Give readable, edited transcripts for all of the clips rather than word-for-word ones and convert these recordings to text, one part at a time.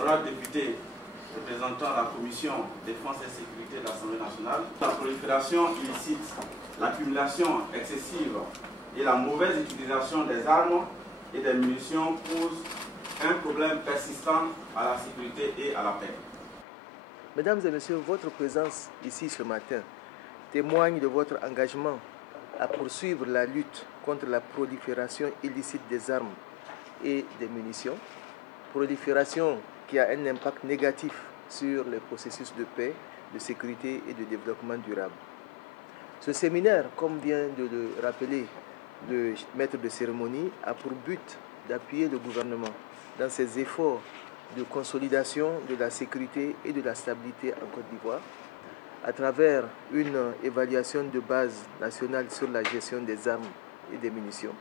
Honorable député représentant la Commission Défense et Sécurité de l'Assemblée nationale, la prolifération illicite, l'accumulation excessive et la mauvaise utilisation des armes et des munitions posent un problème persistant à la sécurité et à la paix. Mesdames et messieurs, votre présence ici ce matin témoigne de votre engagement à poursuivre la lutte contre la prolifération illicite des armes et des munitions, prolifération qui a un impact négatif sur les processus de paix, de sécurité et de développement durable. Ce séminaire, comme vient de le rappeler le maître de cérémonie, a pour but d'appuyer le gouvernement dans ses efforts de consolidation de la sécurité et de la stabilité en Côte d'Ivoire à travers une évaluation de base nationale sur la gestion des armes et des munitions.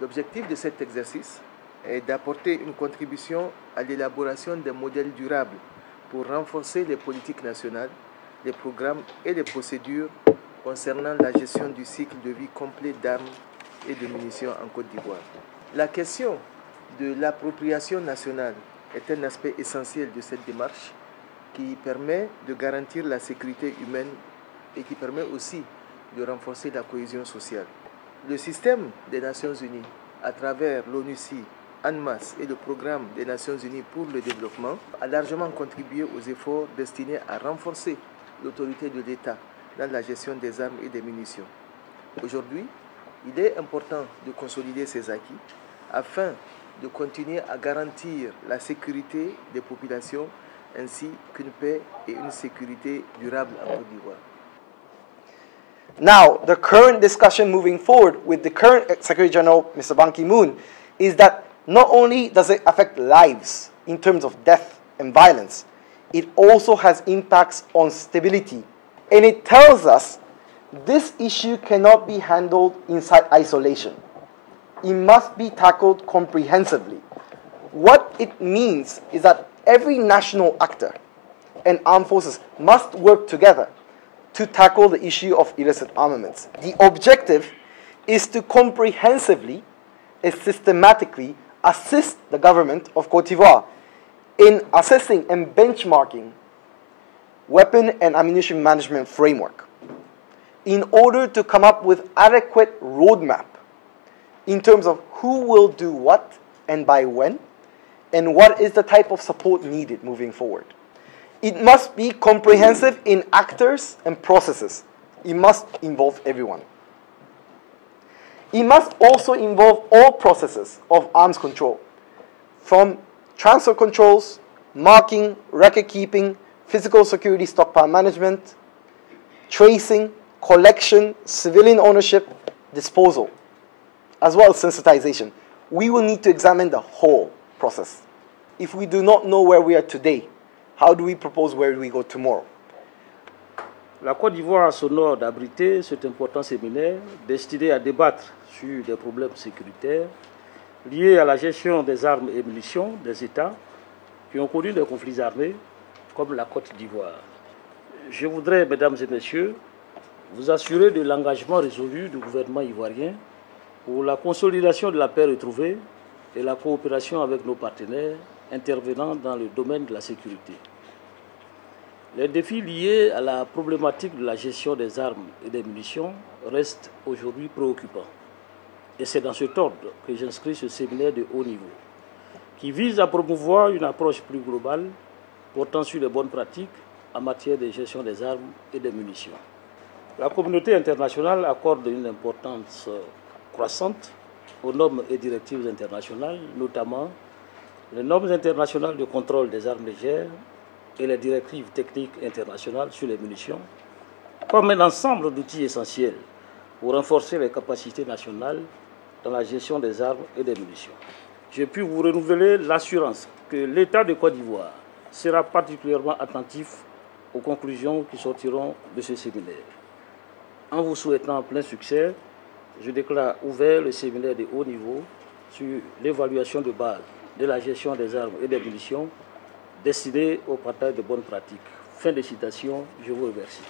L'objectif de cet exercice est d'apporter une contribution à l'élaboration des modèles durables pour renforcer les politiques nationales, les programmes et les procédures concernant la gestion du cycle de vie complet d'armes et de munitions en Côte d'Ivoire. La question de l'appropriation nationale est un aspect essentiel de cette démarche qui permet de garantir la sécurité humaine et qui permet aussi de renforcer la cohésion sociale. Le système des Nations Unies, à travers l'ONUCI, ANMAS et le programme des Nations Unies pour le développement, a largement contribué aux efforts destinés à renforcer l'autorité de l'État dans la gestion des armes et des munitions. Aujourd'hui, il est important de consolider ces acquis afin de continuer à garantir la sécurité des populations ainsi qu'une paix et une sécurité durable en Côte d'Ivoire. Now, the current discussion moving forward with the current Secretary General, Mr. Ban Ki-moon, is that not only does it affect lives in terms of death and violence, it also has impacts on stability. And it tells us this issue cannot be handled inside isolation. It must be tackled comprehensively. What it means is that every national actor and armed forces must work together to tackle the issue of illicit armaments. The objective is to comprehensively and systematically assist the government of Côte d'Ivoire in assessing and benchmarking weapon and ammunition management framework in order to come up with adequate roadmap in terms of who will do what and by when, and what is the type of support needed moving forward. It must be comprehensive in actors and processes. It must involve everyone. It must also involve all processes of arms control, from transfer controls, marking, record keeping, physical security stockpile management, tracing, collection, civilian ownership, disposal, as well as sensitization. We will need to examine the whole process. If we do not know where we are today, how do we propose where we go tomorrow? La Côte d'Ivoire s'honore d'abriter cet important séminaire destiné à débattre sur des problèmes sécuritaires liés à la gestion des armes et munitions des États qui ont connu des conflits armés comme la Côte d'Ivoire. Je voudrais, mesdames et messieurs, vous assurer de l'engagement résolu du gouvernement ivoirien pour la consolidation de la paix retrouvée et la coopération avec nos partenaires intervenant dans le domaine de la sécurité. Les défis liés à la problématique de la gestion des armes et des munitions restent aujourd'hui préoccupants. Et c'est dans cet ordre que j'inscris ce séminaire de haut niveau, qui vise à promouvoir une approche plus globale portant sur les bonnes pratiques en matière de gestion des armes et des munitions. La communauté internationale accorde une importance croissante aux normes et directives internationales, notamment les normes internationales de contrôle des armes légères et les directives techniques internationales sur les munitions, comme un ensemble d'outils essentiels pour renforcer les capacités nationales dans la gestion des armes et des munitions. Je puis vous renouveler l'assurance que l'État de Côte d'Ivoire sera particulièrement attentif aux conclusions qui sortiront de ce séminaire. En vous souhaitant plein succès, je déclare ouvert le séminaire de haut niveau sur l'évaluation de base de la gestion des armes et des munitions destiné au partage de bonnes pratiques. Fin de citation, je vous remercie.